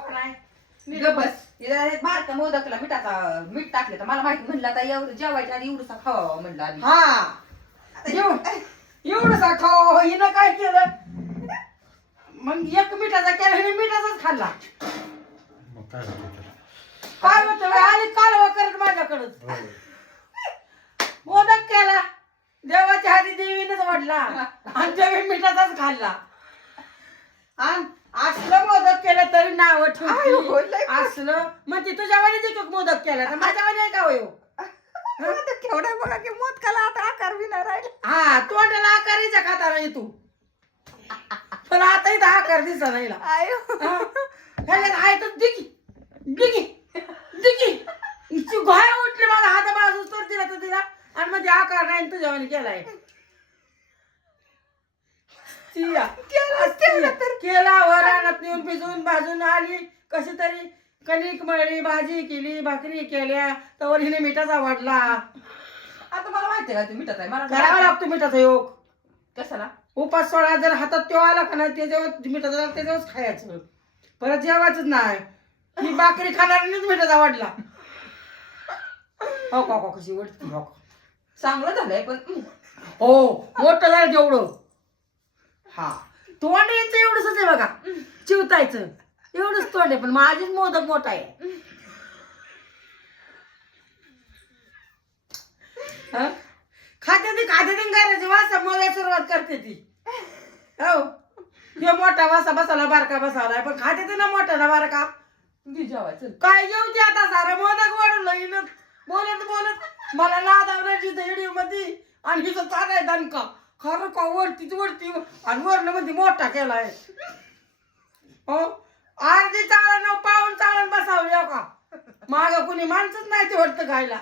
खावा का नाही ग बस. बारका मोदकला मिठाचा मीठ टाकले तर मला माहिती म्हणलं आता एवढं जेवायच्या आधी एवढसा खावा म्हणलं आधी हा. एवढं एवढंसा खावा हिनं काय केलं? मग एक मिठाचा केला हिने मिठाचाच खाल्ला. मग काय होतं त्याला? काय होतं? बे, आली कालवा करत माझ्याकडं होय. मोदक केला. देवाच्या हाती देवीनेच वाटला आणि देवी मिठाचाच खाल्ला. आणि असलं मोदक केलं तरी नाव आय, हो, लय असलं. मग ती तुझ्या वाणीच एक मोदक केला. तर माझ्या वाणी आहे का हो? ह्यो? केवढा बघा की मोदकाला आता आकार नाही राहिला. हा तोंडाला आकारीच्या खाता नाही तू? पण आता इथं आकार दिसा नाही आयो. आहे तर दिगी दिगी दिगी इतकी घाय उठली मला हाता बाजूस तर दिला तर दिला. आणि मग ते आकार नाही तुझ्या वाणी केलाय. तिया. केला तर. केला वर रानात नेऊन भिजवून भाजून आली. कशी तरी कणिक मळली भाजी केली भाकरी केल्या तर हिने मिठाचा वाढला आता मला माहिती आहे का तू मिठाचा आहे. मला करावा लागतो मिठाचा योग. कशाला? उपास सोळा जर हातात तो आला का नाही त्याच्यावर मिठाचा झाला त्याच्यावरच खायचं. परत जेवायचंच नाही. ही भाकरी खाणाऱ्यानेच मिठाचा वाढला हो का हो का, कशी वाटते हो का. चांगलं झालंय पण हो मोठं झालं तेवढं. हा. तोंड यायचं एवढंच आहे बघा. चिवतायचं. एवढंच तोंड आहे पण माझीच मोदक मोठा आहे. हं? खाते ती खाते ती करायची वासा मला सुरुवात करते ती. हो. हे मोठा वासा बसाला बारका बसावलाय पण खाते ती ना मोठा ना बारका जेवायचं. काय जेवते आता सारं मोदक वाढवलं हिनं बोलत बोलत मला नादावल्याची व्हिडिओमध्ये आणि हिचं चालाय दणका. खरं का वरतीच वरती आणि वरनं मध्ये मोठा केलाय? हो? अर्धी चाळण पाहून चाळण बसावं येऊ का? माग कुणी माणसंच नाही ते वाटतं खायला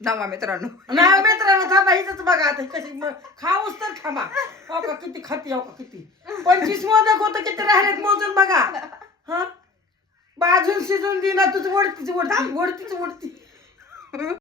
नवा मित्रांनो. नाही मित्रांनो थांबा हिच बघा आता. कशी खाऊच तर थांबा. हो का किती खाती हो का किती? पंचवीस मोदक होतं किती राहिलेत मोजून बघा. हा? बाजून शिजून दिना तुझ वडतीच वडती वडतीच वडती